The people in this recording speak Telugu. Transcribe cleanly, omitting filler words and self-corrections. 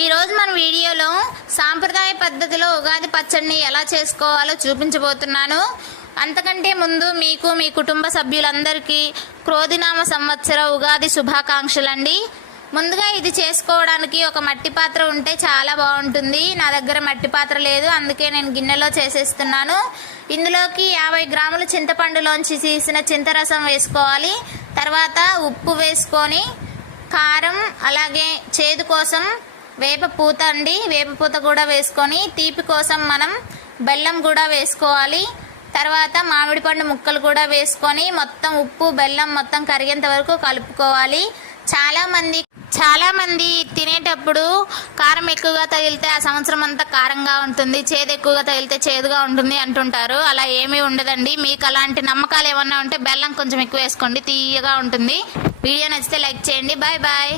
ఈరోజు మన వీడియోలో సాంప్రదాయ పద్ధతిలో ఉగాది పచ్చడిని ఎలా చేసుకోవాలో చూపించబోతున్నాను. అంతకంటే ముందు మీకు మీ కుటుంబ సభ్యులందరికీ క్రోధినామ సంవత్సర ఉగాది శుభాకాంక్షలండి. ముందుగా ఇది చేసుకోవడానికి ఒక మట్టి పాత్ర ఉంటే చాలా బాగుంటుంది. నా దగ్గర మట్టి పాత్ర లేదు, అందుకే నేను గిన్నెలో చేసేస్తున్నాను. ఇందులోకి 50 గ్రాముల చింతపండులోంచి తీసిన చింతరసం వేసుకోవాలి. తర్వాత ఉప్పు వేసుకొని, కారం, అలాగే చేదు కోసం వేపపూత వేపపూత కూడా వేసుకొని, తీపి కోసం మనం బెల్లం కూడా వేసుకోవాలి. తర్వాత మామిడి పండు ముక్కలు కూడా వేసుకొని మొత్తం ఉప్పు బెల్లం మొత్తం కరిగేంత వరకు కలుపుకోవాలి. చాలా మంది తినేటప్పుడు కారం ఎక్కువగా తగిలితే ఆ సంవత్సరం అంతా కారంగా ఉంటుంది, చేదు ఎక్కువగా తగిలితే చేదుగా ఉంటుంది అంటుంటారు. అలా ఏమీ ఉండదండి. మీకు అలాంటి నమ్మకాలు ఏమన్నా ఉంటే బెల్లం కొంచెం ఎక్కువ వేసుకోండి, తీయగా ఉంటుంది. వీడియో నచ్చితే లైక్ చేయండి. Bye bye.